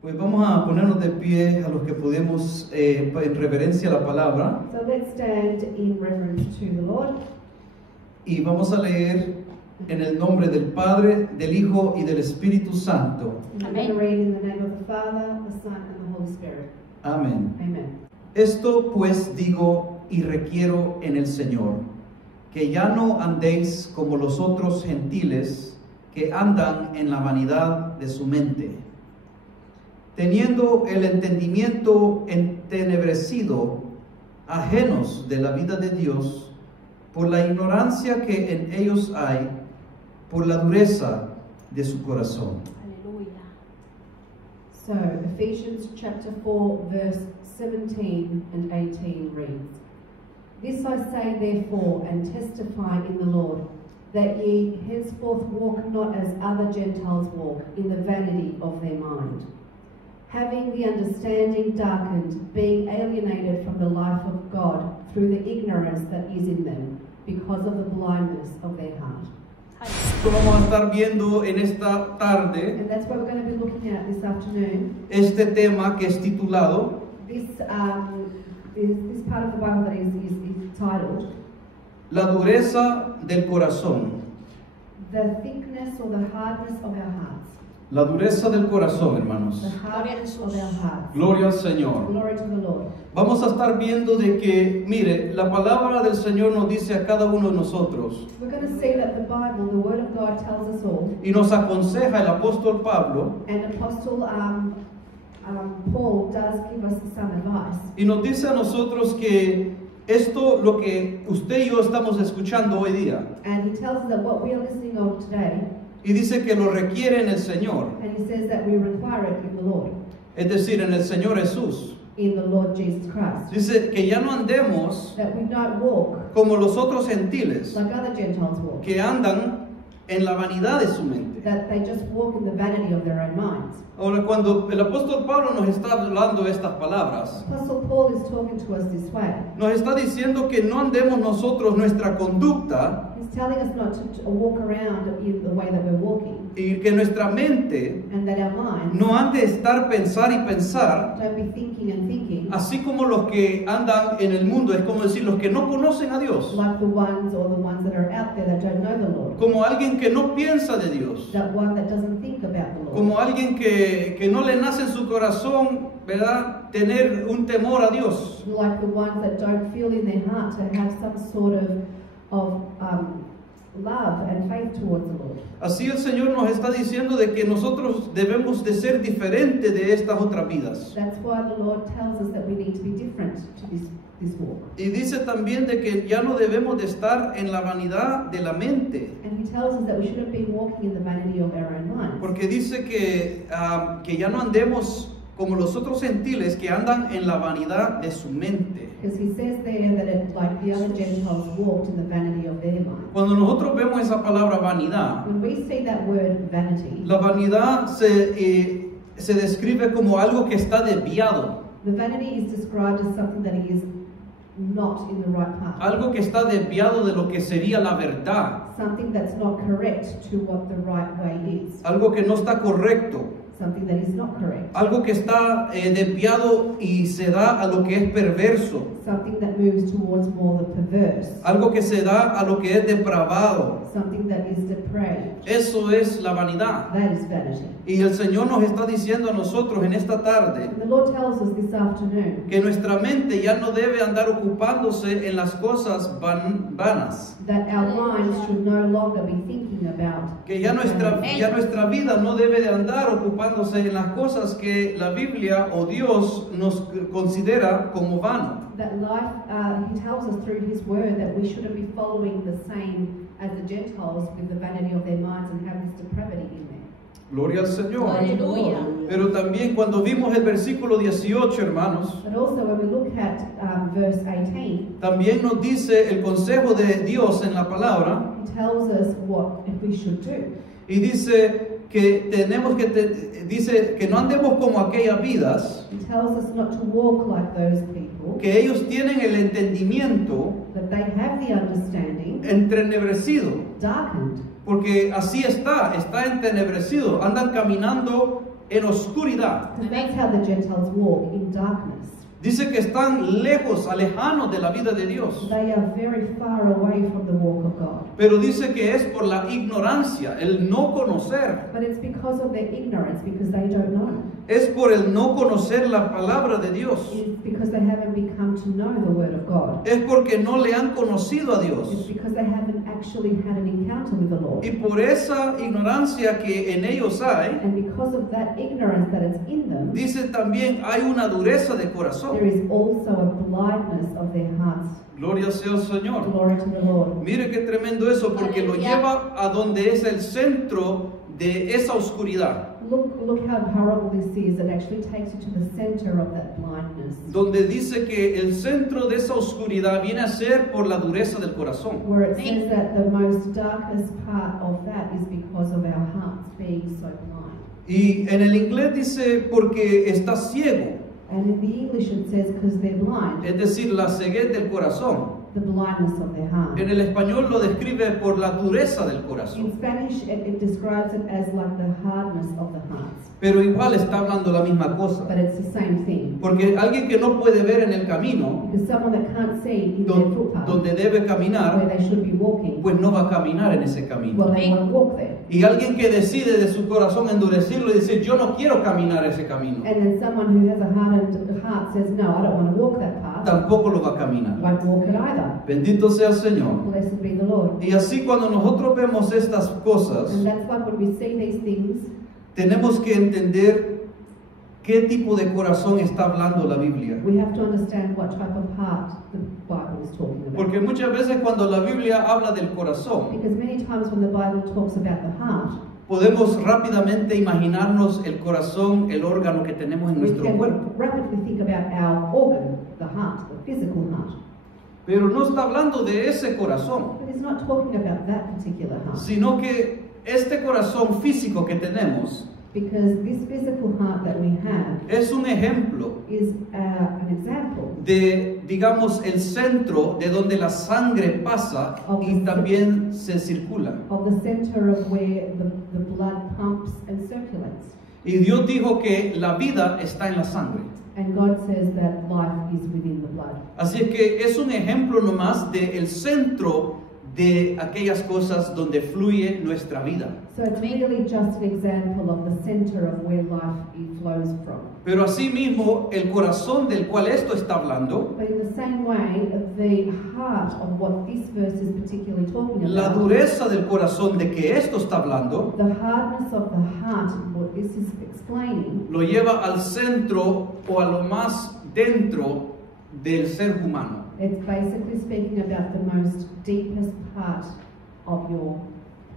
Pues vamos a ponernos de pie a los que podemos en reverencia a la palabra. So let's stand in reverence to the Lord. Y vamos a leer en el nombre del Padre, del Hijo y del Espíritu Santo. I'm going to read in the name of the Father, the Son, and the Holy Spirit. Amén. Amen. Esto pues digo y requiero en el Señor, que ya no andéis como los otros gentiles que andan en la vanidad de su mente, teniendo el entendimiento entenebrecido, ajenos de la vida de Dios, por la ignorancia que en ellos hay, por la dureza de su corazón. Aleluya. So Ephesians chapter 4 verse 17 and 18 reads, This I say therefore and testify in the Lord, that ye henceforth walk not as other Gentiles walk, in the vanity of their mind, having the understanding darkened, being alienated from the life of God through the ignorance that is in them, because of the blindness of their heart. Esto vamos a estar viendo en esta tarde And that's what we're going to be looking at this afternoon. este tema que es titulado This part of the Bible that is titled La dureza del corazón. The Thickness or the Hardness of Our Hearts. La dureza del corazón, hermanos. The hardness of our hearts. Gloria al Señor. Glory to the Lord. Vamos a estar viendo de que, mire, la palabra del Señor nos dice a cada uno de nosotros We're going to see that the Bible, the Word of God, tells us all, y nos aconseja el apóstol Pablo and Apostle Paul does give us some advice. y nos dice a nosotros que esto, lo que usted y yo estamos escuchando hoy día, And he tells us that what we are listening of today, y dice que lo requiere en el Señor, and he says that we require it in the Lord, es decir, en el Señor Jesús. in the Lord Jesus Christ. Dice que ya no andemos That we don't walk como los otros gentiles like other Gentiles walk. que andan en la vanidad de su mente. That they just walk in the vanity of their own minds. Ahora, cuando el apóstol Pablo nos está hablando estas palabras, Apostle Paul is talking to us this way. nos está diciendo que no andemos nosotros nuestra conducta He's telling us not to walk around in the way that we're walking, y que nuestra mente and that our minds no han de estar pensar y pensar don't be thinking and thinking así como los que andan en el mundo, es como decir, los que no conocen a Dios, like the ones that are out there that don't know the Lord. como alguien que no piensa de Dios, That one that doesn't think about the Lord. como alguien que no le nace en su corazón, ¿verdad?, tener un temor a Dios. Like the ones that don't feel in their heart to have some sort of love and faith towards the Lord. Así el Señor nos está diciendo de que nosotros debemos de ser diferentes de estas otras vidas. That's why the Lord tells us that we need to be different to this walk. Y dice también de que ya no debemos de estar en la vanidad de la mente. And he tells us that we shouldn't be walking in the vanity of our own minds. Porque dice que ya no andemos como los otros gentiles que andan en la vanidad de su mente. Because he says there that like the other Gentiles walked in the vanity of their mind. Cuando nosotros vemos esa palabra vanidad, When we see that word vanity, la vanidad se describe como algo que está desviado, the vanity is described as something that is not in the right path. algo que está desviado de lo que sería la verdad, Something that's not correct to what the right way is. algo que no está correcto, Something that is not correct. algo que está desviado y se da a lo que es perverso, Something that moves towards more the perverse. algo que se da a lo que es depravado. Something that is depraved. Eso es la vanidad. That is vanity. Y el Señor nos está diciendo a nosotros en esta tarde And the Lord tells us this afternoon que nuestra mente ya no debe andar ocupándose en las cosas vanas, that our minds should no longer be thinking about que ya nuestra vida no debe de andar ocupándose en las cosas que la Biblia o Dios nos considera como vano. that life. He tells us through His Word that we shouldn't be following the same as the Gentiles with the vanity of their minds and have this depravity in them. Gloria al Señor. Aleluya. Pero también cuando vimos el versículo 18, hermanos, But also when we look at verse 18, también nos dice el consejo de Dios en la palabra. He tells us what we should do. Y dice que dice que no andemos como aquellas vidas, He tells us not to walk like those people, que ellos tienen el entendimiento that they have the understanding entenebrecido, darkened, porque así está entenebrecido, andan caminando en oscuridad. Because that's how the Gentiles walk, in darkness. Dice que están lejos, alejanos de la vida de Dios. They are very far away from the walk of God. Pero dice que es por la ignorancia, el no conocer. But it's because of their ignorance, because they don't know. Es por el no conocer la palabra de Dios. It's because they haven't become to know the Word of God. Es porque no le han conocido a It's Dios. because they haven't actually had an encounter with the Lord. Y por esa ignorancia que en ellos hay, And because of that ignorance that is in them, dice también hay una dureza de there corazón. is also a blindness of their hearts. Gloria sea el Señor. Glory to the Lord. Mire qué tremendo eso, porque lo Aleluya. lleva a donde es el centro de esa oscuridad. Look how horrible this is. It actually takes you to the center of that blindness. Donde dice que el centro de esa oscuridad viene a ser por la dureza del corazón. Where it says that the most darkest part of that is because of our hearts being so blind. Y en el inglés dice porque está ciego, And in the English it says because they're blind, es decir, la ceguez del corazón. the blindness of their heart. En el español lo describe por la dureza del In corazón. Spanish it describes it as like the hardness of the hearts. Pero igual está hablando la misma cosa. But it's the same thing. Porque alguien que no puede ver en el camino Because someone that can't see in their footpath donde debe where caminar, they should be walking, pues no va a caminar en ese well, camino. they won't walk there. Y alguien que decide de su corazón endurecerlo y dice, yo no quiero caminar ese camino, And then someone who has a hardened heart says, no, I don't want to walk that path, tampoco lo va a caminar. won't walk it either. Bendito sea el Señor. Blessed be the Lord. Y así cuando nosotros vemos estas cosas, And that's like when we see these things, tenemos que entender qué tipo de corazón está hablando la Biblia. we have to understand what type of heart the Bible is talking about. Porque muchas veces cuando la Biblia habla del corazón, Because many times when the Bible talks about the heart, podemos rápidamente imaginarnos el corazón, el órgano que tenemos en we nuestro can cuerpo. rapidly think about our organ, the heart, the physical heart. Pero no está hablando de ese corazón, But it's not talking about that particular heart. sino que este corazón físico que tenemos Because this physical heart that we have es un ejemplo is an example de, digamos, el centro de donde la sangre pasa y también se circula. of the center of where the blood pumps and circulates. Y Dios dijo que la vida está en la sangre. And God says that life is within the blood. Así es que es un ejemplo nomás del centro de aquellas cosas donde fluye nuestra vida. So it's really just an example of the center of where life flows from. Pero asimismo, el corazón del cual esto está hablando, But in the same way, the heart of what this verse is particularly talking la about, dureza del corazón de que esto está hablando, the hardness of the heart, what this is explaining, lo lleva al centro o a lo más dentro del ser humano. it's basically speaking about the most deepest part of your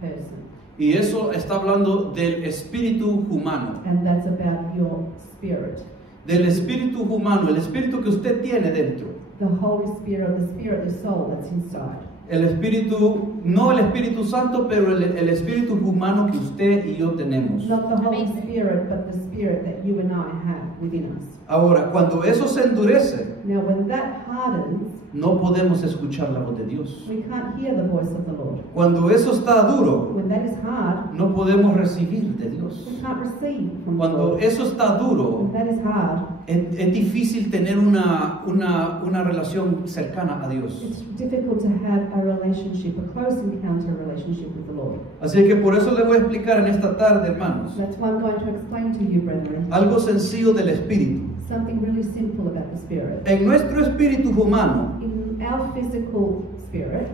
person. Y eso está hablando del espíritu humano. And that's about your spirit. Del espíritu humano, el espíritu que usted tiene dentro. The Holy Spirit, the soul that's inside. El espíritu, no el Espíritu Santo, pero el espíritu humano que usted y yo tenemos. Not the Holy Amazing. Spirit, but the spirit that you and I have within us. Ahora, cuando eso se endurece, Now, when that hardens, no podemos escuchar la voz de Dios. we can't hear the voice of the Lord. Cuando eso está duro, When that is hard, no podemos recibir de Dios. we can't receive from Cuando God. eso está duro, When that is hard, es difícil tener una relación cercana a Dios. it's difficult to have a relationship, a close encounter relationship with the Lord. Así que por eso le voy a explicar en esta tarde, hermanos, That's why I'm going to explain to you, brethren, algo sencillo del espíritu. something really simple about the spirit. En nuestro espíritu humano, In our physical spirit,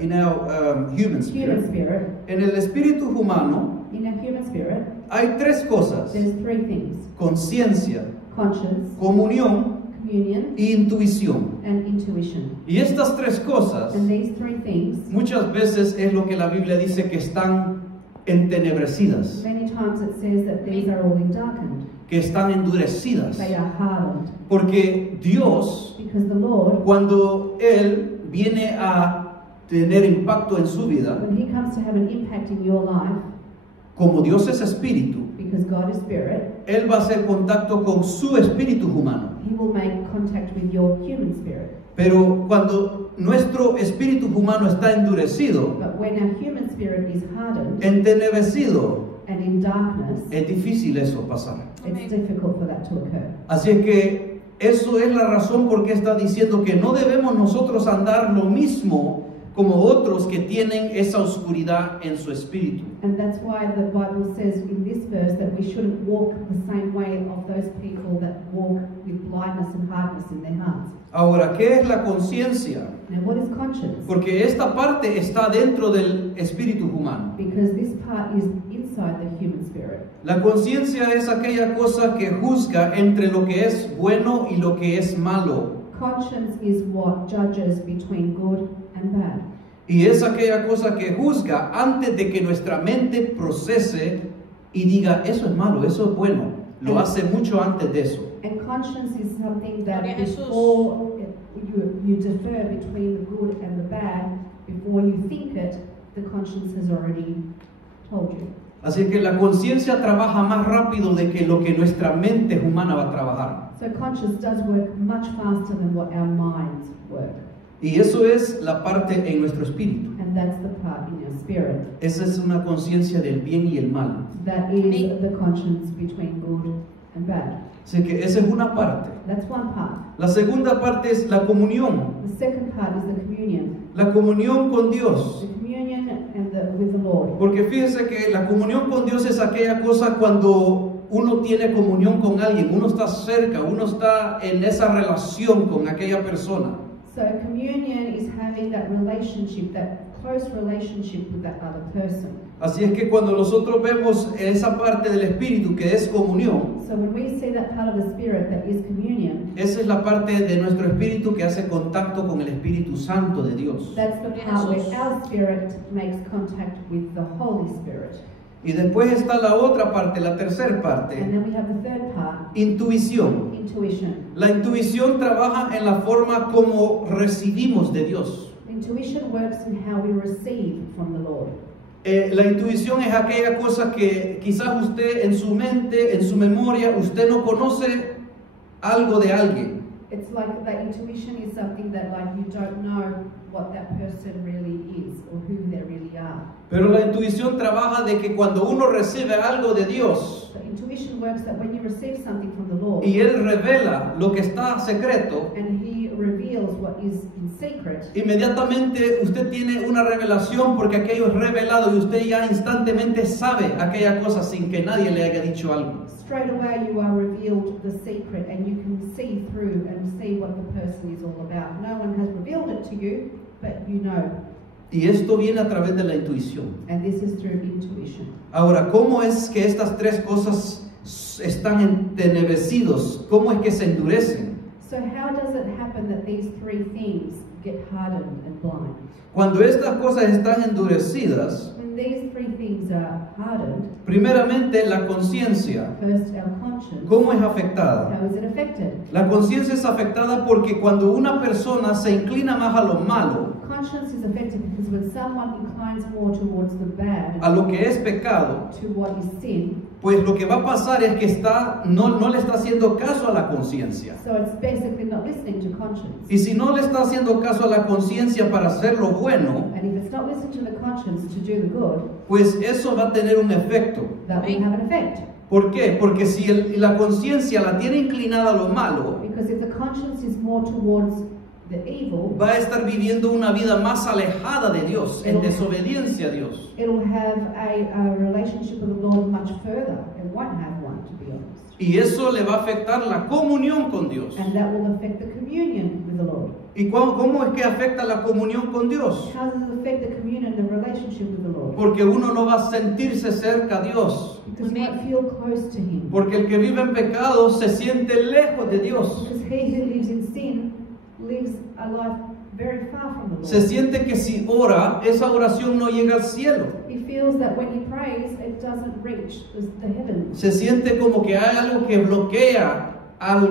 in our human human spirit, spirit, en el espíritu humano in our human spirit, hay tres cosas: there's three things: conciencia, conscience, comunión communion, e intuición. and intuition. Y estas tres cosas And these three things, muchas veces es lo que la Biblia dice que están entenebrecidas, many times it says that these are all darkened. que están endurecidas. They are hardened. Porque Dios, Because the Lord, cuando Él viene a tener impacto en su vida, when He comes to have an impact in your life, como Dios es espíritu, because God is spirit, Él va a hacer contacto con su espíritu humano. He will make contact with your human spirit. Pero cuando nuestro espíritu humano está endurecido, But when our human spirit is hardened, entenebrecido, and in darkness, es difícil eso pasar. it's difficult for that to occur. Así es que eso es la razón por qué está diciendo que no debemos nosotros andar lo mismo como otros que tienen esa oscuridad en su espíritu. And that's why the Bible says in this verse that we shouldn't walk the same way of those people that walk with blindness and hardness in their hearts. Ahora, ¿qué es la conciencia? Now, what is conscience? Porque esta parte está dentro del espíritu humano. Because this part is inside the human spirit. La conciencia es aquella cosa que juzga entre lo que es bueno y lo que es malo. Conscience is what judges between good and bad. Y es aquella cosa que juzga antes de que nuestra mente procese y diga, eso es malo, eso es bueno. Lo hace mucho antes de eso. And conscience is something that Gloria a Jesús. before you defer between the good and the bad, before you think it, the conscience has already told you. Así que la conciencia trabaja más rápido de que lo que nuestra mente humana va a trabajar. So conscience does work much faster than what our minds work. Y eso es la parte en nuestro espíritu. And that's the part in our spirit. Esa es una conciencia del bien y el mal. That is the conscience between good and bad. Así que esa es una parte. That's one part. La segunda parte es la comunión. The second part is the communion. La comunión con Dios. The communion and with the Lord. Porque fíjese que la comunión con Dios es aquella cosa cuando uno tiene comunión con alguien, uno está cerca, uno está en esa relación con aquella persona. So communion is having that relationship, that close relationship with that other person. Así es que cuando nosotros vemos esa parte del espíritu que es comunión, So when we see that part of the spirit that is communion, esa es la parte de nuestro espíritu que hace contacto con el Espíritu Santo de Dios. that's the part where our spirit makes contact with the Holy Spirit. Y después está la otra parte, la tercera And parte, then we have the third part, intuición. intuition. La intuición trabaja en la forma como recibimos de Dios. Intuition works in how we receive from the Lord. La intuición es aquella cosa que quizás usted en su mente, en su memoria, usted no conoce algo de alguien. It's like that intuition is something that like you don't know what that person really is or who they really are. Pero la intuición trabaja de que cuando uno recibe algo de Dios So intuition works that when you receive something from the Lord y Él revela lo que está secreto, and He reveals what is in secret, inmediatamente usted tiene una revelación porque aquello es revelado y usted ya instantemente sabe aquella cosa sin que nadie le haya dicho algo. straight away you are revealed the secret and you can see through and see what the person is all about. No one has revealed it to you, but you know. Y esto viene a través de la intuición. And this is through intuition. Ahora, ¿cómo es que estas tres cosas están entenebrecidos? ¿Cómo es que se endurecen? So how does it happen that these three things get hardened and blind? Cuando estas cosas están endurecidas, When these three things are hardened, primeramente la conciencia, first our conscience, ¿cómo es afectada? how is it affected? La conciencia es afectada porque cuando una persona se inclina más a lo malo, Conscience is affected because when someone inclines more towards the bad, a lo que es pecado, to what is sin, pues lo que va a pasar es que no le está haciendo caso a la conciencia. so it's basically not listening to conscience. Y si no le está haciendo caso a la conciencia para hacer lo bueno, And if it's not listening to the conscience to do the good, pues eso va a tener un efecto. that will have an effect. ¿Por qué? Porque si la conciencia la tiene inclinada a lo malo, Because if the conscience is more towards the evil, va a estar viviendo una vida más alejada de Dios, en desobediencia a Dios. it'll have a relationship with the Lord much further. It won't have one, to be honest. Y eso le va a afectar la comunión con Dios. And that will affect the communion with the Lord. ¿Y cómo es que afecta la comunión con Dios? How does it affect the communion, the relationship with the Lord? Porque uno no va a sentirse cerca a Dios. Because you won't feel close to Him. Porque el que vive en pecado se siente lejos de Dios. Because he who lives in sin lives a life very far from the Lord. Se siente que si ora, esa oración no llega al cielo. He feels that when he prays, it doesn't reach the heavens. Se siente como que hay algo que bloquea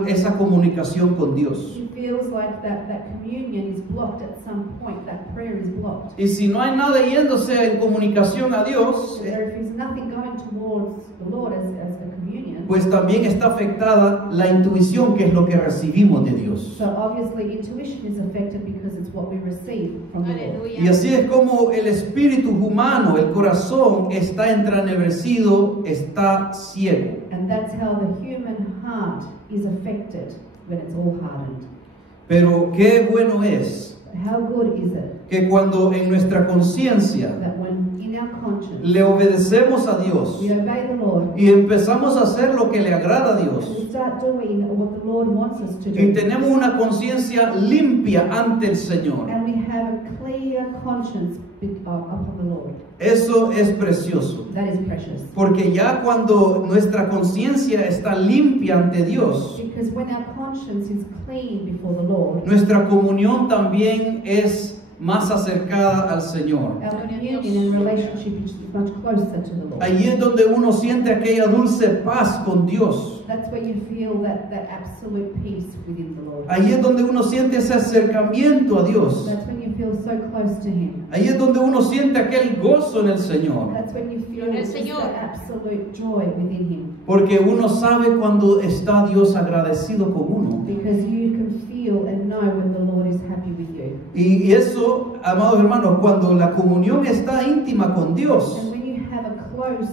esa comunicación con Dios. He feels like that communion is blocked at some point, that prayer is blocked. Y si no hay nada yéndose en comunicación a Dios, If there's nothing going towards the Lord as a communion, pues también está afectada la intuición, que es lo que recibimos de Dios. So obviously intuition is affected because it's what we receive from the Lord. Y así es como el espíritu humano, el corazón, está entenebrecido, está ciego. And that's how the human heart is affected when it's all hardened. Pero qué bueno es How good is it que cuando en nuestra conciencia that when in our conscience le obedecemos a Dios we obey the Lord y empezamos a hacer lo que le agrada a and Dios we start doing what the Lord wants us to y do, tenemos una conciencia limpia ante el Señor, and we have a clear conscience upon the Lord, eso es precioso. that is precious. Porque ya cuando nuestra conciencia está limpia ante Dios, Because when our conscience is clean before the Lord, nuestra comunión también es más acercada al Señor. our communion and relationship is much closer to the Lord. Allí es donde uno siente aquella dulce paz con Dios. That's where you feel that absolute peace within the Lord. Allí es donde uno siente ese acercamiento a Dios. That's when you feel so close to Him. Ahí es donde uno siente aquel gozo en el Señor. That's when you feel En el just Señor. that absolute joy within Him. Porque uno sabe cuando está Dios agradecido con uno. Because you can feel and know when the Lord is happy with you. Y eso, amados hermanos, cuando la comunión está íntima con Dios, And when you have a close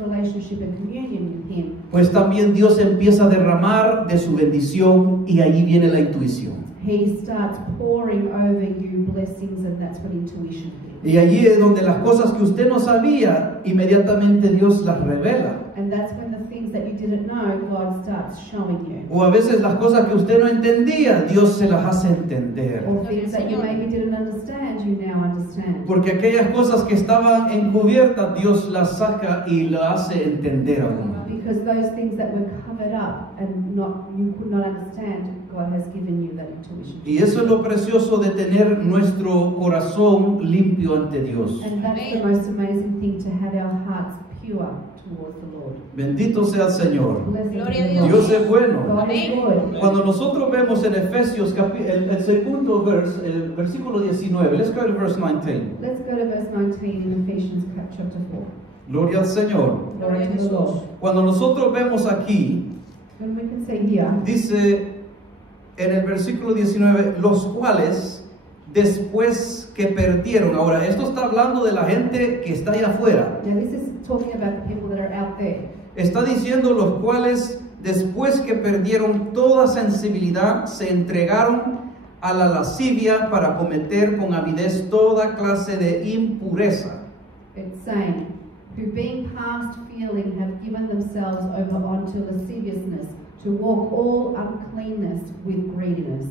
relationship and communion with Him, pues también Dios empieza a derramar de su bendición y allí viene la intuición. He starts pouring over you blessings, and that's when intuition hits. Y allí es donde las cosas que usted no sabía, inmediatamente Dios las revela. And that's when the things that you didn't know, God starts showing you. O a veces las cosas que usted no entendía, Dios se las hace entender. Or things that you maybe didn't understand, you now understand. Porque aquellas cosas que estaban encubiertas, Dios las saca y las hace entender a uno. Because those things that were covered up and you could not understand, God has given you that intuition. Y eso es lo precioso de tener nuestro corazón limpio ante Dios. And that's the most amazing thing, to have our hearts pure towards the Lord. Bendito sea el Señor. Blessed Gloria a be Dios. Dios es bueno. God is good. Cuando nosotros vemos en Efesios el segundo el versículo 19, let's go to verse 19. Let's go to verse 19 in Ephesians chapter 4. Gloria al Señor. Glory to the Lord. Cuando nosotros vemos aquí, And we can see here, dice en el versículo 19, los cuales después que perdieron. Ahora, esto está hablando de la gente que está allá afuera. now this is talking about the people that are out there. Está diciendo los cuales después que perdieron toda sensibilidad se entregaron a la lascivia para cometer con avidez toda clase de impureza. It's saying, who being past feeling have given themselves over unto lasciviousness, to walk all uncleanness with greediness.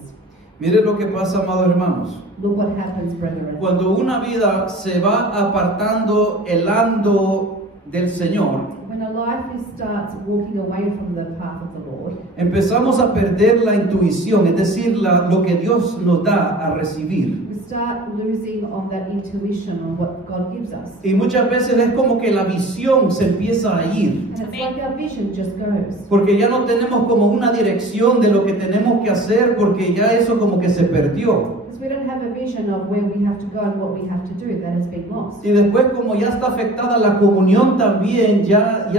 Mire lo que pasa, amados hermanos. Look what happens, brethren. Cuando una vida se va apartando, helando del Señor, When a life starts walking away from the path of the Lord, empezamos a perder la intuición, es decir, lo que Dios nos da a recibir. we start losing on that intuition on what God gives us. Y muchas veces es como que la visión se empieza a ir, And it's like our vision just goes. porque ya no tenemos como una dirección de lo que tenemos que hacer, porque ya eso como que se perdió. Because we don't have a vision of where we have to go and what we have to do. That has been lost. Y después, como ya está afectada la comunión también, ya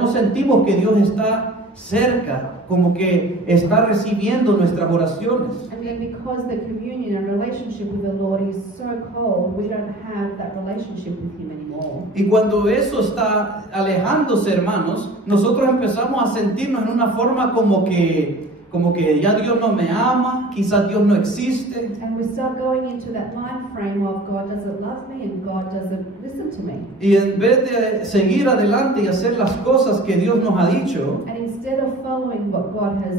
no sentimos que Dios está cerca, como que está recibiendo nuestras oraciones. And then because the communion and relationship with the Lord is so cold, we don't have that relationship with Him anymore. Y cuando eso está alejándose, hermanos, nosotros empezamos a sentirnos en una forma como que ya Dios no me ama, quizás Dios no existe. And we start going into that mind frame of God doesn't love me and God doesn't listen to me. Y en vez de seguir adelante y hacer las cosas que Dios nos ha dicho, And instead of following what God has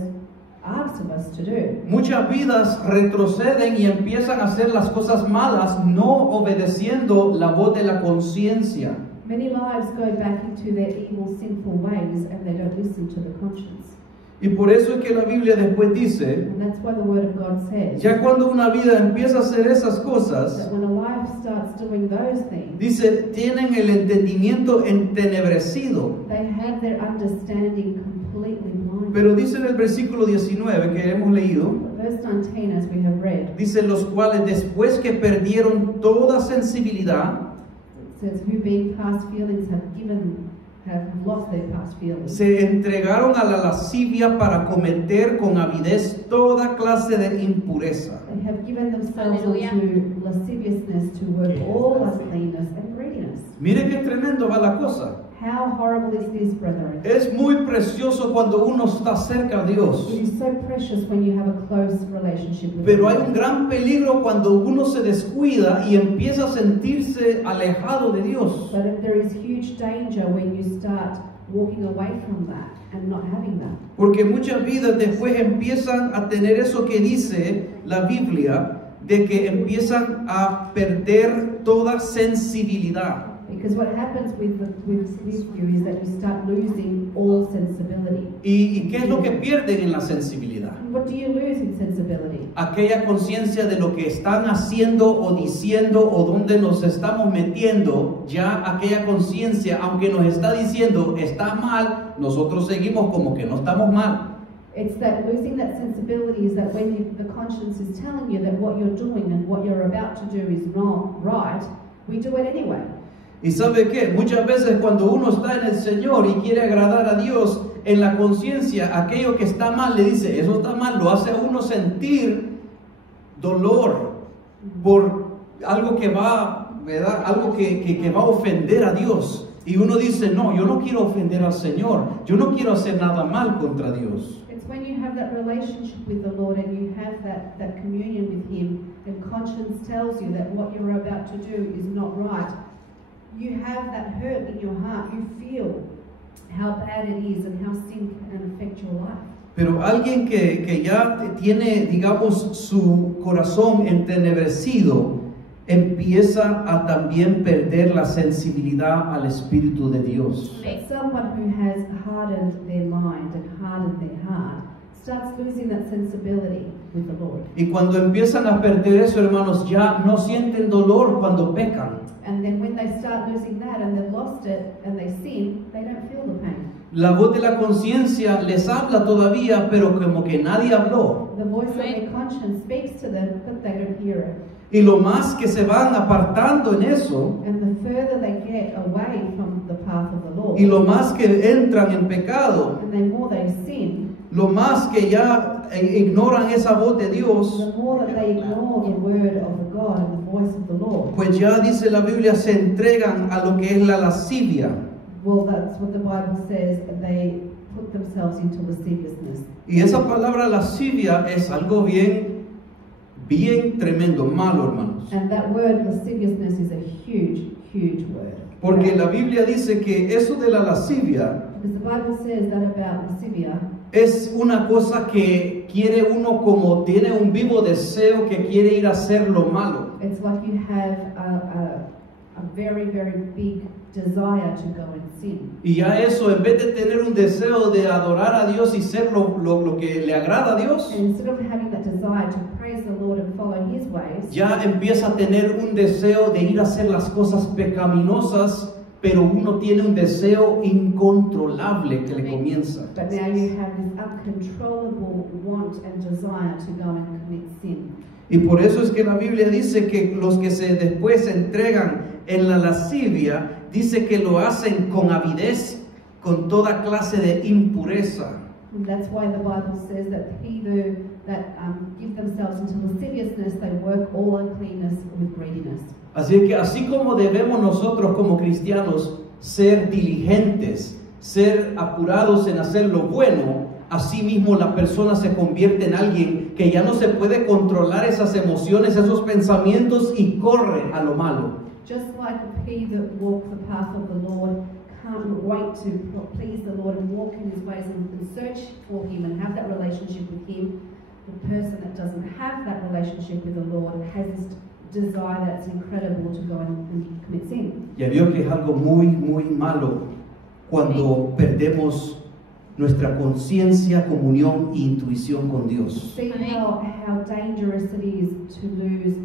asked of us to do, muchas vidas retroceden y empiezan a hacer las cosas malas, no obedeciendo la voz de la conciencia. many lives go back into their evil, sinful ways and they don't listen to the conscience. Y por eso es que la Biblia después dice, And that's why the Word of God says ya cuando una vida empieza a hacer esas cosas, that when a life starts doing those things, dice, tienen el entendimiento entenebrecido. they have their understanding completely blinded. Pero dice en el versículo 19 que hemos leído, Verse 19, as we have read, dice, los cuales después que perdieron toda sensibilidad, it says, who being past feelings have lost their past feelings. Se entregaron a la lascivia para cometer con avidez toda clase de impureza. They have given themselves Hallelujah. to lasciviousness, to work all uncleanness and greediness. Mire qué tremendo va la cosa. How horrible is this, brethren? Es muy precioso cuando uno está cerca de Dios. It is so precious when you have a close relationship with Pero hay God. un gran peligro cuando uno se descuida y empieza a sentirse alejado de Dios. But there is huge danger when you start walking away from that and not having that. Porque muchas vidas después empiezan a tener eso que dice la Biblia, de que empiezan a perder toda sensibilidad. Because what happens with you is that you start losing all sensibility. ¿Y qué es lo que pierden en la sensibilidad? And what do you lose in sensibility? Aquella conciencia de lo que están haciendo o diciendo o dónde nos estamos metiendo, ya aquella conciencia, aunque nos está diciendo está mal, nosotros seguimos como que no estamos mal. It's that losing that sensibility is that when the conscience is telling you that what you're doing and what you're about to do is not right, we do it anyway. Y sabe qué, muchas veces cuando uno está en el Señor y quiere agradar a Dios, en la conciencia, aquello que está mal le dice, eso está mal, lo hace a uno sentir dolor por algo que va, ¿verdad? Algo que va a ofender a Dios. Y uno dice, no, yo no quiero ofender al Señor, yo no quiero hacer nada mal contra Dios. It's when you have that relationship with the Lord and you have that communion with Him, and conscience tells you that what you're about to do is not right. You have that hurt in your heart. You feel how bad it is and how sin can affect your life. Pero alguien que ya tiene, digamos, su corazón entenebrecido, empieza a también perder la sensibilidad al Espíritu de Dios. But someone who has hardened their mind and hardened their heart starts losing that sensibility with the Lord. Y cuando empiezan a perder eso, hermanos, ya no sienten dolor cuando pecan. And then when they start losing that and they've lost it and they sin, they don't feel the pain. La voz de la conciencia les habla todavía, pero como que nadie habló. The voice of their conscience speaks to them, but they don't hear it. Y lo más que se van apartando en eso, And the further they get away from the path of the Lord, y lo más que entran en pecado, and the more they sin, lo más que ya ignoran esa voz de Dios, the more that they ignore the word of the God and the voice of the Lord. pues ya dice la Biblia, se entregan a lo que es la lascivia. Well, that's what the Bible says. They put themselves into lasciviousness. Y esa palabra lascivia es algo bien tremendo, malo, hermanos. And that word lasciviousness is a huge, huge word. Porque la Biblia dice que eso de la lascivia Because the Bible says that about lascivia, es una cosa que quiere uno, como tiene un vivo deseo que quiere ir a hacer lo malo. it's like you have a very, very big desire to go and sin. Y ya eso, en vez de tener un deseo de adorar a Dios y ser lo que le agrada a Dios, And instead of having that desire to praise the Lord and follow His ways, ya empieza a tener un deseo de ir a hacer las cosas pecaminosas, pero uno tiene un deseo incontrolable que le comienza. but now you have this uncontrollable want and desire to go and commit sin. Y por eso es que la Biblia dice que los que después se entregan en la lascivia, dice que lo hacen con avidez, con toda clase de impureza. And that's why the Bible says that either that give themselves into lasciviousness, they work all uncleanness with greediness. Así que así como debemos nosotros como cristianos ser diligentes, ser apurados en hacer lo bueno, así mismo la persona se convierte en alguien que ya no se puede controlar esas emociones, esos pensamientos, y corre a lo malo. Just like he that walk the path of the Lord can't wait to please the Lord and walk in His ways and search for Him and have that relationship with Him, the person that doesn't have that relationship with the Lord has this desire that's incredible to go and commit sin. Ya vio que es algo muy malo cuando perdemos nuestra conciencia, comunión e intuición con Dios. See how dangerous it is to lose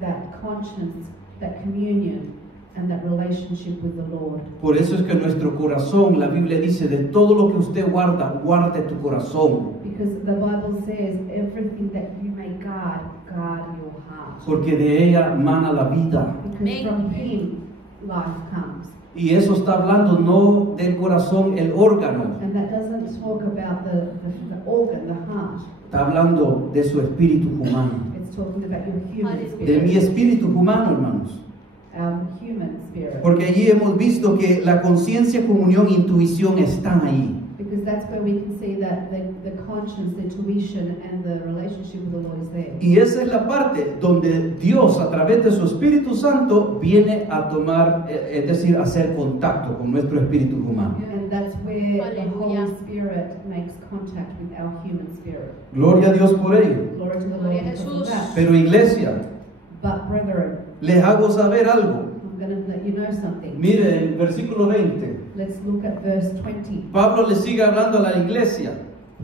that conscience, that communion, and that relationship with the Lord. Por eso es que nuestro corazón, la Biblia dice, de todo lo que usted guarda, guarde tu corazón. Because the Bible says everything that you may guard your heart. Porque de ella mana la vida. Because from Him life comes. Y eso está hablando no del corazón, el órgano. And that doesn't talk about the organ, the heart. Está hablando de su espíritu humano. It's talking about your human De mi spirit. espíritu humano, hermanos. Our human spirit. Porque allí hemos visto que la conciencia, comunión, intuición están ahí. Because that's where we can see that the conscience, the intuition, and the relationship with the Lord is there. Y esa es la parte donde Dios, a través de su Espíritu Santo, viene a tomar, es decir, a hacer contacto con nuestro espíritu humano. And that's where the Holy Hallelujah. Spirit makes contact with our human spirit. Gloria a Dios por ello. Glory to the Lord Gloria a because of Jesús. that. Pero iglesia, But brethren, les hago saber algo. I'm going to let you know something. Mire, el versículo 20. Let's look at verse 20. Pablo le sigue hablando a la iglesia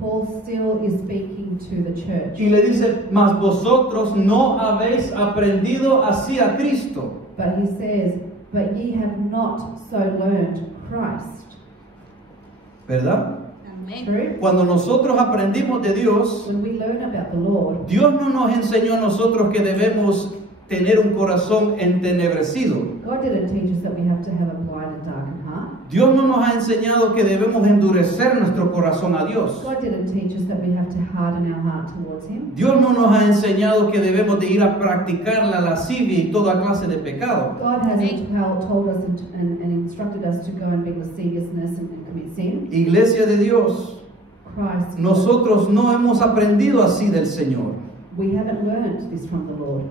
Paul still is speaking to the church. y le dice, mas vosotros no habéis aprendido así a Cristo. But he says, but ye have not so learned Christ. ¿Verdad? Amén. True? Cuando nosotros aprendimos de Dios, When we learn about the Lord, Dios no nos enseñó a nosotros que debemos tener un corazón entenebrecido. God didn't teach us that we have to have a blind and darkened heart. Dios no nos ha enseñado que debemos endurecer nuestro corazón a Dios. God didn't teach us that we have to harden our heart towards Him. Dios no nos ha enseñado que debemos de ir a practicar la lascivia y toda clase de pecado. God hasn't told us and instructed us to go and be lasciviousness and commit sin. Iglesia de Dios, Christ, nosotros no hemos aprendido así del Señor. we haven't learned this from the Lord.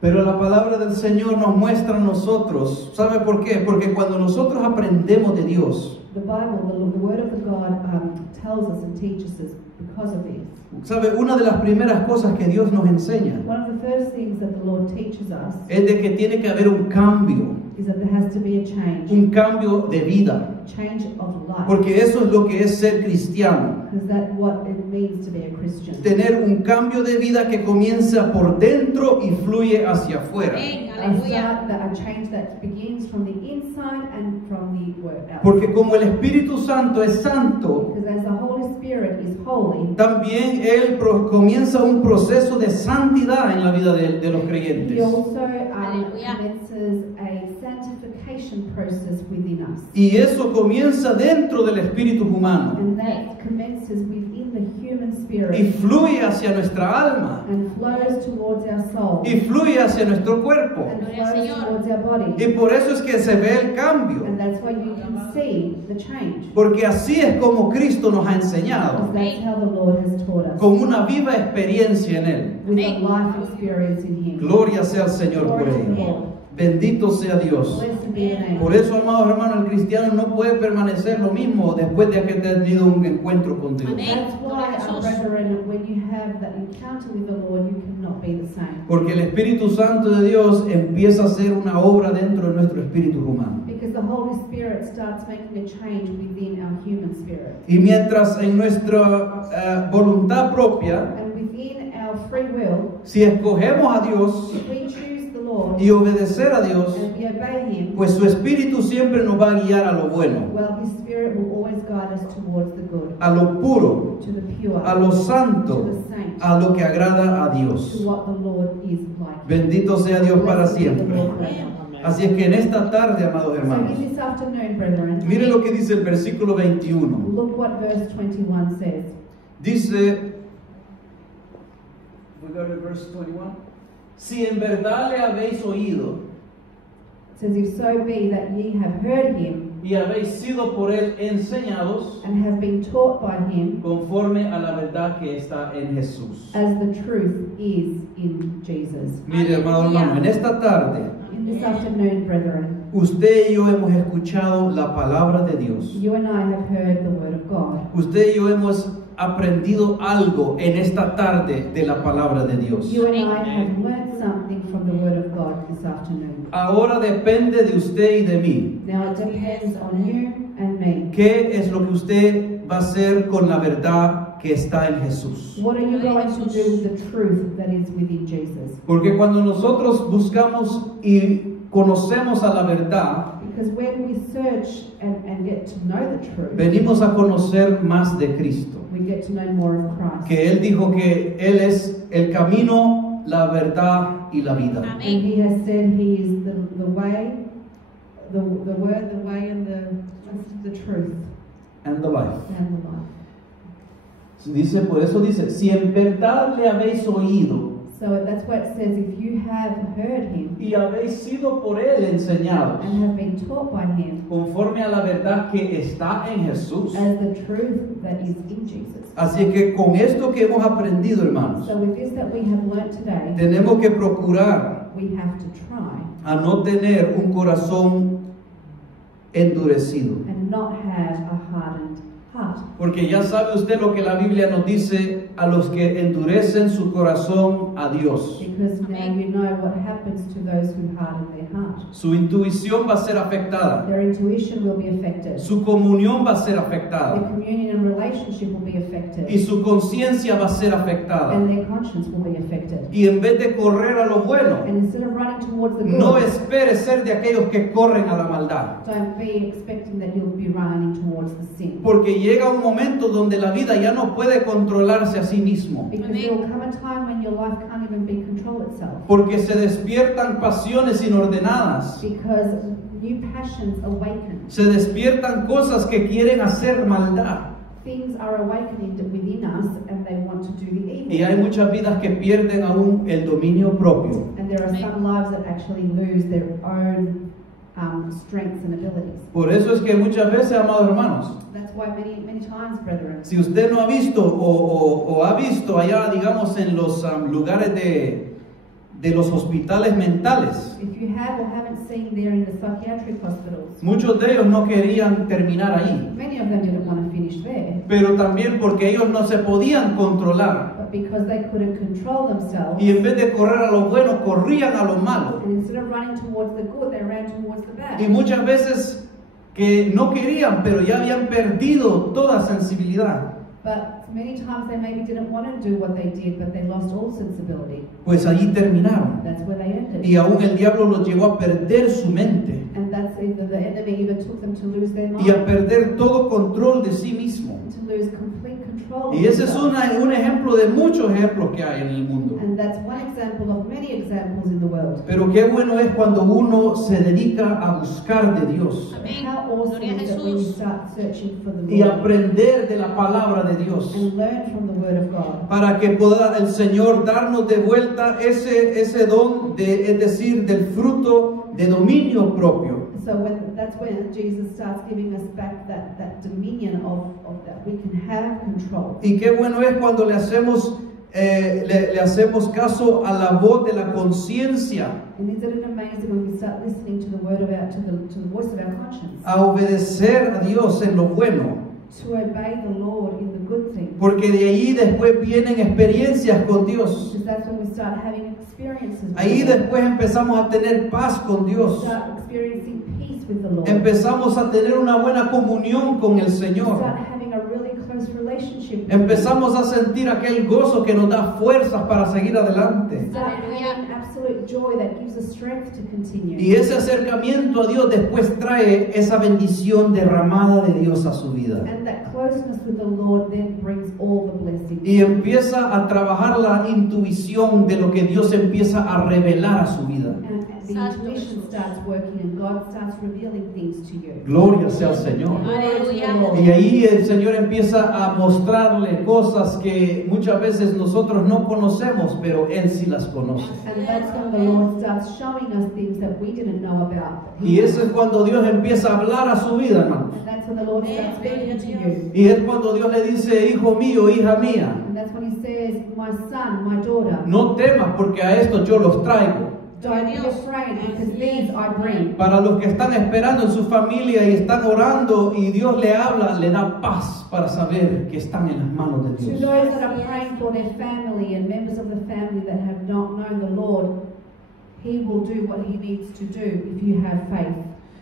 Pero la palabra del Señor nos muestra a nosotros. ¿Sabe por qué? Porque cuando nosotros aprendemos de Dios, The Bible, the Word of the God tells us and teaches us because of this. ¿sabe? Una de las primeras cosas que Dios nos enseña One of the first things that the Lord teaches us es de que tiene que haber un cambio is that there has to be a change de vida. change of life. Porque eso es lo que es ser cristiano. Because that's what it means to be a Christian. Tener un cambio de vida que comienza por dentro y fluye hacia afuera. Amén. Aleluya. A change that begins from the inside and from the word out. Porque como el Espíritu Santo es santo, Because as the Holy Spirit is holy, también Él comienza un proceso de santidad en la vida de los He creyentes. also Aleluya. commences a sanctification process within us. Y eso comienza dentro del espíritu humano And that commences within the human y spirit fluye hacia nuestra alma and flows towards our soul y fluye hacia nuestro cuerpo. and Gloria al flows Señor. towards our body. Y por eso es que se ve el cambio. And that's why you can see the change. Porque así es como Cristo nos ha Because enseñado, that's how the Lord has taught us. con una viva experiencia en Él. With a life experience in Him. Gloria sea al Señor por Glory to the ello. Lord. Bendito sea Dios. Blessed be your name. Por eso, amados hermanos, el cristiano no puede permanecer lo mismo después de que ha tenido un encuentro con Dios. Amén. That's why, Jesús. brethren, when you have that encounter with the Lord, you cannot be the same. Porque el Espíritu Santo de Dios empieza a hacer una obra dentro de nuestro espíritu humano. Because the Holy Spirit starts making a change within our human spirit. Y mientras en nuestra voluntad propia, And within our free will, si escogemos a Dios if we choose the Lord y obedecer a Dios, and we obey Him, pues su Espíritu siempre nos va a guiar a lo bueno, well, His Spirit will always guide us towards the good, a lo puro, to the pure, a lo santo, to the saint, a lo que agrada a to Dios. what the Lord is like. Bendito sea Dios para Blessed be the siempre. Lord forever. Así es que en esta tarde, amados So hermanos, in this afternoon, brethren, mire lo que dice el versículo 21. look what verse 21 says. Dice, we go to verse 21. Si en verdad le habéis oído It says, if so be that ye have heard Him y habéis sido por él enseñados and have been taught by Him conforme a la verdad que está en Jesús. as the truth is in Jesus. Mire, amado hermano, en esta tarde, In this afternoon, brethren, usted y yo hemos escuchado la palabra de Dios. you and I have heard the word of God. Usted y yo hemos aprendido algo en esta tarde de la palabra de Dios. You and I have learned something from the word of God this afternoon. Ahora depende de usted y de mí. Now it depends on you and me. ¿Qué es lo que usted va a hacer con la verdad que está en Jesús? What are you going to do with the truth that is within Jesus? Porque cuando nosotros buscamos y conocemos a la verdad, Because when we search and get to know the truth, venimos a conocer más de Cristo. we get to know more of Christ. Que Él dijo que Él es el camino, la verdad y la vida. And He has said He is the way, the word, the way, and the truth and the life. and the life. Dice, por eso dice, si en verdad le habéis oído So that's what it says, if you have heard him y habéis sido por él enseñados, and have been taught by him conforme a la verdad que está en Jesús. as the truth that is in Jesus. Así que con esto que hemos aprendido, hermanos, So with this that we have learnt today, tenemos que procurar we have to try a no tener un corazón endurecido. and not have a hardened heart. Porque ya sabe usted lo que la Biblia nos dice a los que endurecen su corazón a Dios. Because now you know what happens to those who harden their heart. Su intuición va a ser afectada. Their intuition will be affected. Su comunión va a ser Their afectada. communion and relationship will be affected. Y su conciencia va a ser afectada. And their conscience will be affected. Y en vez de correr a lo bueno, And instead of running towards the good, no espere ser de aquellos que corren a la maldad. don't be expecting that you'll be running towards the sin. Porque llega un momento donde la vida ya no puede controlarse a sí mismo. Because there will come a time when your life can't even be control itself. Porque se despiertan pasiones inordenadas. Because new passions awaken. Se despiertan cosas que quieren hacer maldad. Things are awakening within us and they want to do the evil. Y hay muchas vidas que pierden aún el dominio propio. And there are some lives that actually lose their own strengths and abilities. Por eso es que muchas veces, amados hermanos, That's why many times, brethren, si usted no ha visto o ha visto allá, digamos, en los lugares de los hospitales mentales, if you have or haven't seen there in the psychiatric hospitals, muchos de ellos no querían terminar ahí, many of them didn't want to finish there, pero también porque ellos no se podían controlar. but because they couldn't control themselves, Y en vez de correr a lo bueno, corrían a lo malo. and instead of running towards the good, they ran towards the bad. Y muchas veces que no querían, pero ya habían perdido toda sensibilidad. But many times they maybe didn't want to do what they did, but they lost all sensibility. Pues allí terminaron. That's where they ended. Y aún el diablo los llevó a perder su mente And that's either the enemy even took them to lose their y a mind, perder todo control de sí mismo. to lose complete control. Y ese es of themselves. un ejemplo de muchos ejemplos que hay en el mundo. And that's one example of many examples in the world. Pero qué bueno es cuando uno se dedica a buscar de Dios Amén. How awesome Gloria a is it when you Jesús. start searching for the y Lord aprender de la palabra de Dios, and learn from the Word of God, para que pueda el Señor darnos de vuelta ese don, es decir, del fruto de dominio propio. so that's when Jesus starts giving us back that dominion of that we can have control. Y qué bueno es cuando le hacemos caso a la voz de la conciencia, And isn't it amazing when we start listening to the word of to the voice of our conscience, a obedecer a Dios en lo bueno, to obey the Lord in the good things? porque de ahí después vienen experiencias con Dios. Because that's when we start having experiences with Ahí the Lord. después empezamos a tener paz con We Dios. start experiencing peace with the Lord. Empezamos a tener una buena comunión con el We Señor. start having a really close relationship with Empezamos a sentir aquel gozo que nos da fuerzas para seguir Him. adelante. Start having absolute joy that gives us strength to continue. Y ese acercamiento a Dios después trae esa bendición derramada de Dios a su vida. And that closeness with the Lord then brings all the blessings. Y empieza a trabajar la intuición de lo que Dios empieza a revelar a su vida. And the Santo intuition Jesús. starts working and God starts revealing things to you. Gloria sea al Señor. Aleluya. Y ahí el Señor empieza a mostrarle cosas que muchas veces nosotros no conocemos, pero Él sí las conoce. And that's when the Lord starts showing us things that we didn't know about. Y eso es cuando Dios empieza a hablar a su vida, hermanos. And that's when the Lord starts speaking to you. Y es cuando Dios le dice, hijo mío, hija mía, And that's when He says, my son, my daughter, no temas porque a estos yo los traigo. don't be afraid because these I bring. Para los que están esperando en su familia y están orando y Dios le habla, le da paz para saber que están en las manos de To Dios. those that are praying for their family and members of the family that have not known the Lord, He will do what He needs to do if you have faith.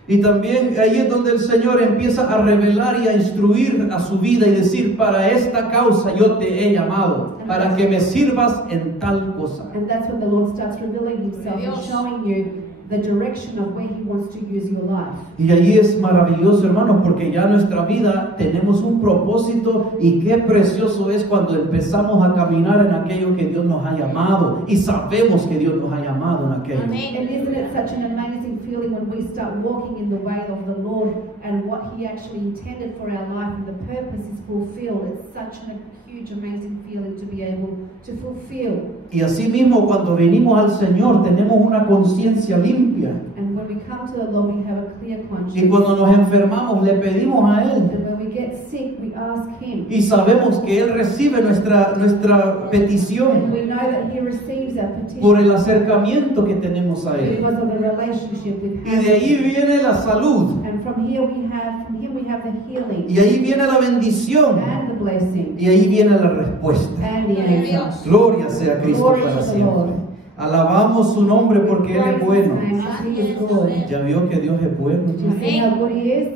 Y también ahí es donde el Señor empieza a revelar y a instruir a su vida y decir, para esta causa yo te he llamado, para que me sirvas en tal cosa. And that's when the Lord starts revealing Himself and Dios. showing you the direction of where He wants to use your life. Y allí es maravilloso, hermanos, porque ya en nuestra vida tenemos un propósito y qué precioso es cuando empezamos a caminar en aquello que Dios nos ha llamado y sabemos que Dios nos ha llamado en aquello. Amén. And isn't it such an amazing feeling feeling when we start walking in the way of the Lord and what He actually intended for our life and the purpose is fulfilled. It's such a huge, amazing feeling to be able to fulfill. Y así mismo cuando venimos al Señor tenemos una conciencia limpia. And when we come to the Lord, we have a clear conscience. Y cuando nos enfermamos le pedimos a Él. And when we get sick, we ask Him. Y sabemos que Él recibe nuestra And petición we know that He receives our petition por el acercamiento que tenemos a Él. because of the relationship with Y de ahí Him. viene la salud. And from Him we have the healing Y ahí viene la bendición. and the blessing Y ahí viene la respuesta. and the Gloria a answer. Dios. Gloria sea a Cristo Glory para to the siempre. Lord. Alabamos su nombre porque Él Praise es His bueno. name, because He is good. Ya vio que Dios es bueno. Do you see how good He is?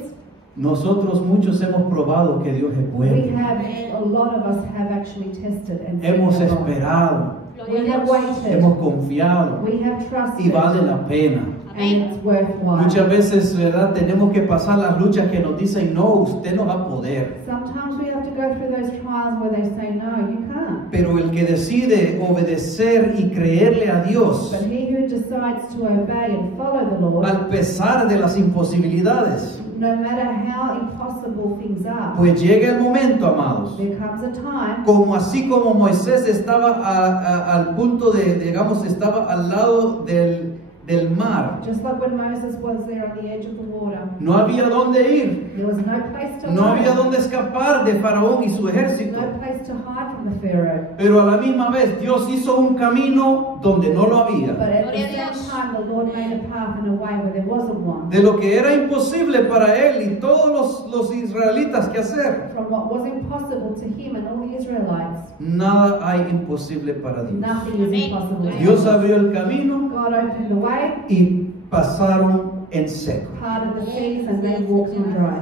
Nosotros muchos hemos probado que Dios es We bueno. have, a lot of us have actually tested and seen Hemos the Lord. esperado, We have waited. hemos confiado We have trusted. y vale la pena. And it's worthwhile. Muchas veces, ¿verdad? Tenemos que pasar las luchas que nos dicen, no, usted no va a poder. Sometimes we have to go through those trials where they say, no, you can't. Pero el que decide obedecer y creerle a Dios, But he who decides to obey and follow the Lord, al pesar de las imposibilidades, no matter how impossible things are, pues llega el momento, amados, there comes a time, como así como Moisés estaba al punto de, digamos, estaba al lado del mar, just like when Moses was there on the edge of the water, no había dónde ir, there was no place to no hide, había dónde escapar de Faraón y su ejército. no place to hide from the Pharaoh. Pero a la misma vez Dios hizo un camino donde no lo había. But at the Gloria a same Dios. time, the Lord made a path in a way where there wasn't one. De lo que era imposible para él y todos los israelitas que hacer. From what was impossible to him and all the Israelites, Nada hay imposible para Dios. nothing is Amén. impossible. to Dios him. abrió el camino God opened the way, y pasaron en seco. parted the seas, and they walked on dry.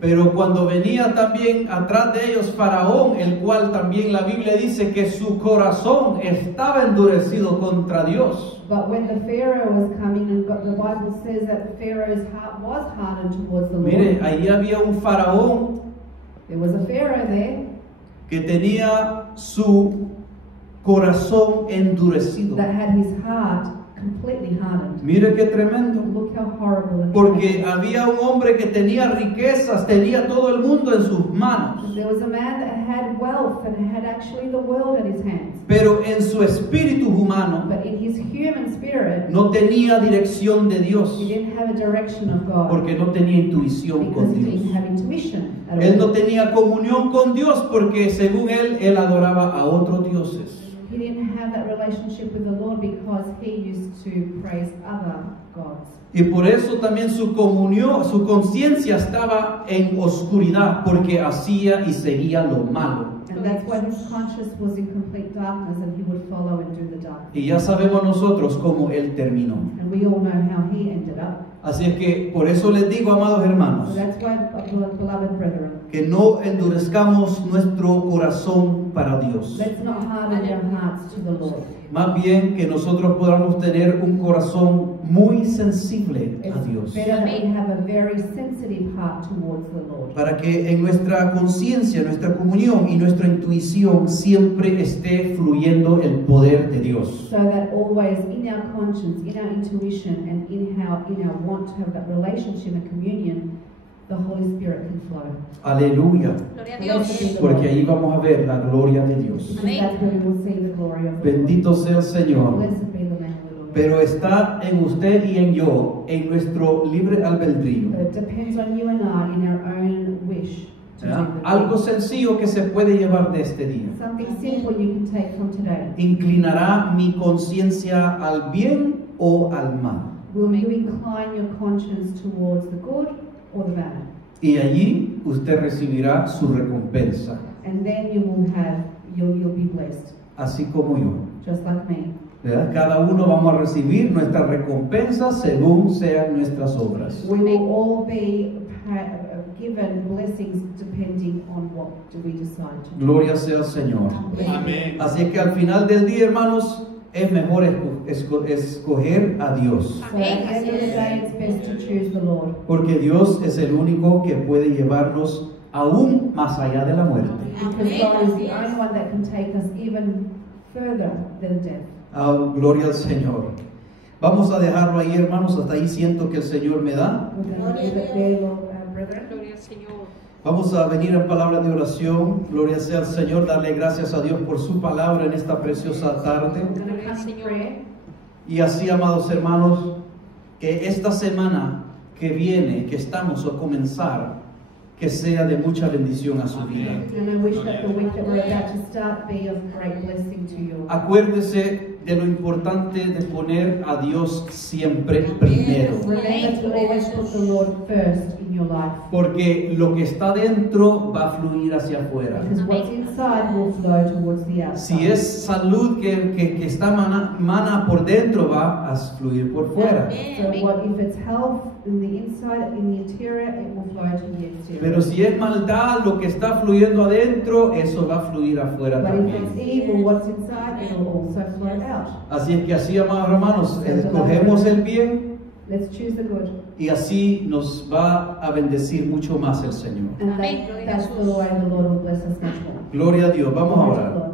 Pero cuando venía también atrás de ellos Faraón, el cual también la Biblia dice que su corazón estaba endurecido contra Dios. But when the Pharaoh was coming, and the Bible says that Pharaoh's heart was hardened towards the Lord. Mire, ahí había un Faraón There was a Pharaoh there que tenía su corazón endurecido. that had his heart completely hardened. Mire qué tremendo. Look how horrible and Porque horrible. había un hombre que tenía riquezas, tenía todo el mundo en sus manos. There was a man that had wealth and had actually the world at his hands. Pero en su espíritu humano But in his human spirit, no tenía dirección de Dios. he didn't have a direction of God. Porque no tenía intuición Because con he didn't Dios. have intuition at all. Él no tenía comunión con Dios porque según él adoraba a otros dioses. He didn't have that relationship with the Lord because he used to praise other gods. Y por eso también su comunión, su conciencia estaba en oscuridad porque hacía y seguía lo malo. And that's why his conscience was in complete darkness and he would follow and do the dark. Y ya sabemos nosotros cómo él terminó. And we all know how he ended up. Así es que por eso les digo, amados So hermanos, that's why, beloved brethren, que no endurezcamos nuestro corazón para Dios. let's not harden our hearts to the Lord. Más bien que nosotros podamos tener un corazón muy sensible a It's Dios. better that we have a very sensitive heart towards the Lord. Para que en nuestra conciencia, nuestra comunión y nuestra intuición siempre esté fluyendo el poder de Dios. So that always in our conscience, in our intuition, and in our want to have that relationship and communion, the Holy Spirit can flow. Aleluya. Gloria a Dios. Porque ahí vamos a ver la gloria de Dios. Because that's where we will see the glory of the Bendito sea el Señor. Lord. Blessed be the name of the Lord. Pero está en usted y en yo, en nuestro libre albedrío. But it depends on you and I in our own wish to ¿Ya? do the Algo thing. sencillo que se puede llevar de este día. Something simple you can take from today. ¿Inclinará mi conciencia al bien o al mal? Will you incline your conscience towards the good or the bad? Y allí usted recibirá su recompensa, And then you will have, you'll be blessed, así como yo. just like me. ¿Verdad? Cada uno vamos a recibir nuestra recompensa según sean nuestras obras. We will all be given blessings depending on what do we decide to do. Gloria sea al Señor. Amén. Así que al final del día, hermanos, es mejor escoger a Dios. So at the end of the day, it's best to choose the Lord. Porque Dios es el único que puede llevarnos aún más allá de la muerte. Because God is the only one that can take us even further than death. Ah, gloria al Señor. Vamos a dejarlo ahí, hermanos, hasta ahí siento que el Señor me da. We're going to leave it there, brethren. Gloria al Señor. Vamos a venir en palabra de oración. Gloria sea al Señor, darle gracias a Dios por su palabra en esta preciosa tarde. We're going to come in prayer. Y así, amados hermanos, que esta semana que viene, que estamos a comenzar, que sea de mucha bendición a su vida. And I wish that the week that we're about to start be of great blessing to you. Acuérdese de lo importante de poner a Dios siempre primero. Remember to always put the Lord first in your life. Porque lo que está dentro va a fluir hacia afuera. Because what's inside will flow towards the outside. Si es salud que está mana por dentro, va a fluir por fuera. So what if it's health in the inside, in the interior, it will flow to the exterior. Pero si es maldad, lo que está fluyendo adentro, eso va a fluir afuera But if it's también. evil, what's inside, it will also flow out. Así es que así, amados hermanos, escogemos el bien Let's choose the good. y así nos va a bendecir mucho más el Señor. And Amén. that's the way the Lord will bless us much more. Gloria a Dios. Vamos a Glory to orar. the Lord.